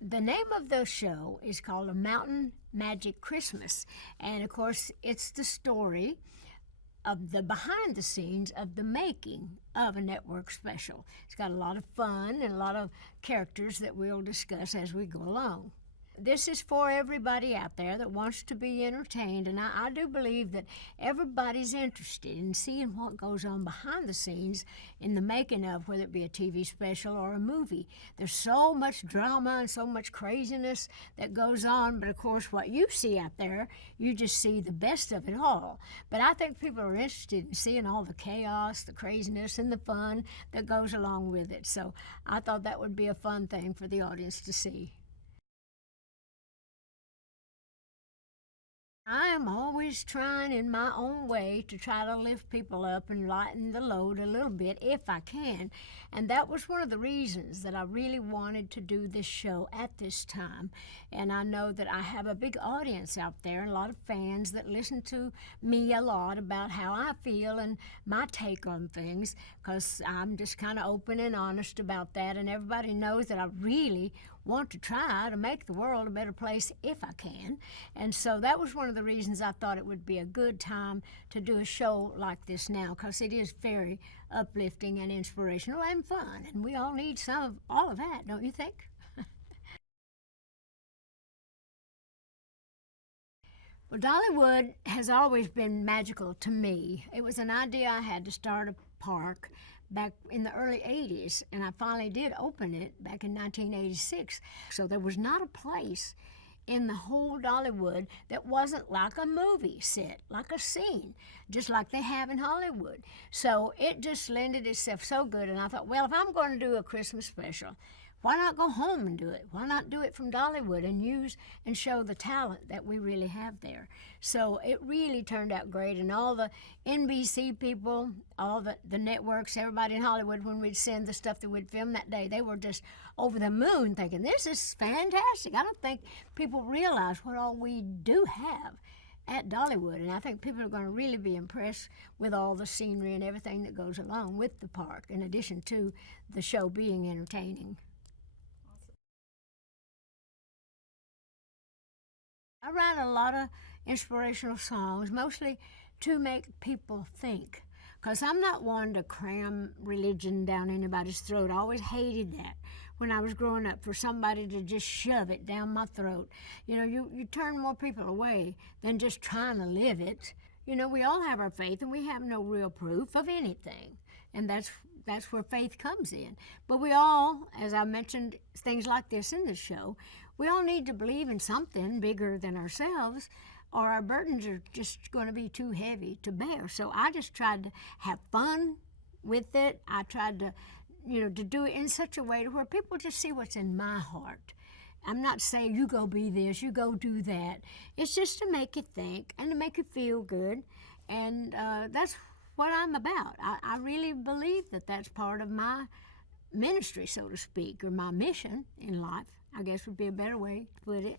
The name of the show is called A Mountain Magic Christmas. And of course, it's the story of the behind the scenes of the making of a network special. It's got a lot of fun and a lot of characters that we'll discuss as we go along. This is for everybody out there that wants to be entertained, and I do believe that everybody's interested in seeing what goes on behind the scenes in the making of, whether it be a TV special or a movie. There's so much drama and so much craziness that goes on, but of course what you see out there, you just see the best of it all. But I think people are interested in seeing all the chaos, the craziness, and the fun that goes along with it. So I thought that would be a fun thing for the audience to see. I am always trying in my own way to try to lift people up and lighten the load a little bit if I can. And that was one of the reasons that I really wanted to do this show at this time. And I know that I have a big audience out there, and a lot of fans that listen to me a lot about how I feel and my take on things, because I'm just kind of open and honest about that. And everybody knows that I really want to try to make the world a better place if I can. And so that was one of the reasons I thought it would be a good time to do a show like this now, because it is very uplifting and inspirational and fun, and we all need some of all of that, don't you think? Well, Dollywood has always been magical to me. It was an idea I had to start a park back in the early 80s, and I finally did open it back in 1986. So there was not a place in the whole Dollywood that wasn't like a movie set, like a scene, just like they have in Hollywood. So it just lended itself so good, and I thought, well, if I'm going to do a Christmas special, why not go home and do it? Why not do it from Dollywood and use and show the talent that we really have there? So it really turned out great, and all the NBC people, all the networks, everybody in Hollywood, when we'd send the stuff that we'd film that day, they were just over the moon thinking, this is fantastic. I don't think people realize what all we do have at Dollywood, and I think people are going to really be impressed with all the scenery and everything that goes along with the park, in addition to the show being entertaining. I write a lot of inspirational songs, mostly to make people think, because I'm not one to cram religion down anybody's throat. I always hated that when I was growing up, for somebody to just shove it down my throat. You know, you turn more people away than just trying to live it. You know, we all have our faith, and we have no real proof of anything, and that's where faith comes in. But we all, as I mentioned things like this in the show, we all need to believe in something bigger than ourselves, or our burdens are just going to be too heavy to bear. So I just tried to have fun with it. I tried to, to do it in such a way to where people just see what's in my heart. I'm not saying you go be this, you go do that. It's just to make you think and to make you feel good, and that's what I'm about. I really believe that that's part of my ministry, so to speak, or my mission in life, I guess would be a better way to put it.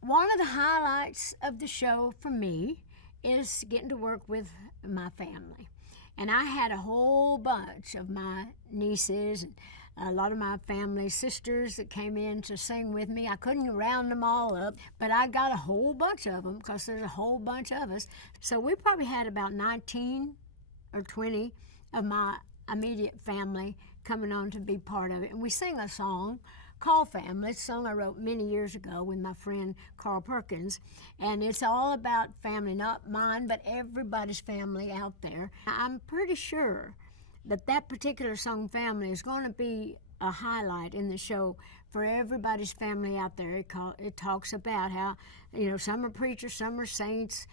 One of the highlights of the show for me is getting to work with my family. And I had a whole bunch of my nieces and a lot of my family sisters that came in to sing with me. I couldn't round them all up, but I got a whole bunch of them because there's a whole bunch of us. So we probably had about 19 or 20 of my immediate family coming on to be part of it. And we sing a song called Family. It's a song I wrote many years ago with my friend Carl Perkins. And it's all about family, not mine, but everybody's family out there. I'm pretty sure that that particular song, Family, is going to be a highlight in the show for everybody's family out there. It talks about how, some are preachers, some are saints,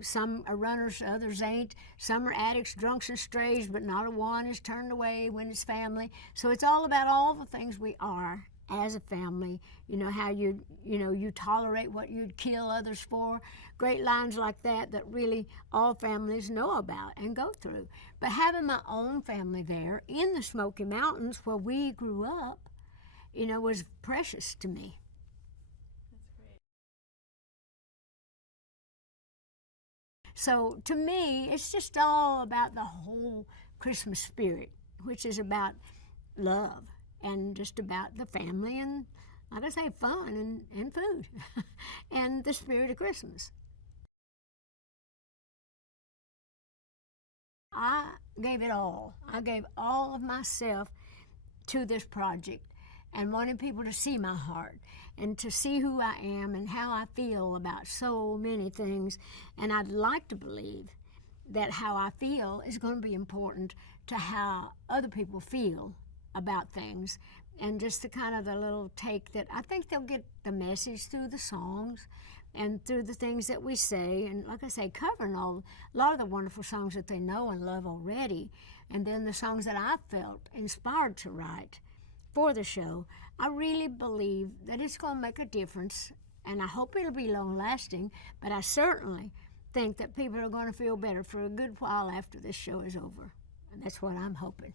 some are runners, others ain't. Some are addicts, drunks, and strays, but not a one is turned away when it's family. So it's all about all the things we are as a family, how you tolerate what you'd kill others for. Great lines like that really all families know about and go through. But having my own family there in the Smoky Mountains where we grew up, was precious to me. That's great. So to me, it's just all about the whole Christmas spirit which is about love and just about the family and, like I say, fun and food and the spirit of Christmas. I gave it all. I gave all of myself to this project and wanted people to see my heart and to see who I am and how I feel about so many things. And I'd like to believe that how I feel is going to be important to how other people feel about things. And just the kind of the little take that I think they'll get the message through the songs and through the things that we say. And like I say, covering a lot of the wonderful songs that they know and love already. And then the songs that I felt inspired to write for the show. I really believe that it's going to make a difference. And I hope it'll be long lasting. But I certainly think that people are going to feel better for a good while after this show is over. And that's what I'm hoping.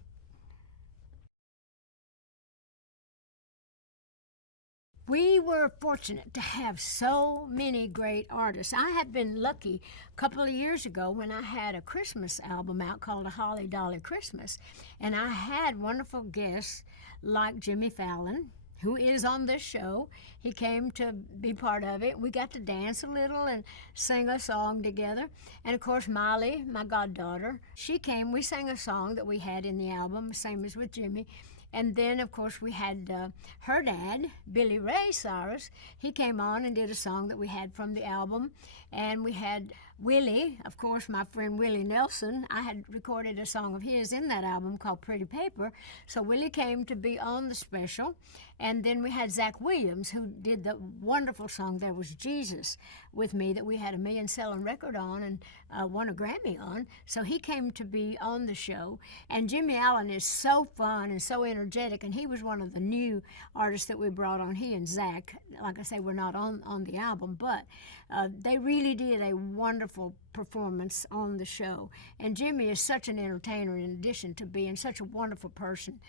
We were fortunate to have so many great artists. I had been lucky a couple of years ago when I had a Christmas album out called A Holly Dolly Christmas. And I had wonderful guests like Jimmy Fallon, who is on this show. He came to be part of it. We got to dance a little and sing a song together. And of course, Molly, my goddaughter, she came. We sang a song that we had in the album, same as with Jimmy. And then, of course, we had her dad, Billy Ray Cyrus. He came on and did a song that we had from the album. And we had Willie, of course, my friend Willie Nelson. I had recorded a song of his in that album called Pretty Paper. So Willie came to be on the special. And then we had Zach Williams, who did the wonderful song There Was Jesus with me that we had a million-selling record on and won a Grammy on. So he came to be on the show. And Jimmy Allen is so fun and so energetic, and he was one of the new artists that we brought on. He and Zach, like I say, were not on the album, but they really did a wonderful performance on the show. And Jimmy is such an entertainer in addition to being such a wonderful person.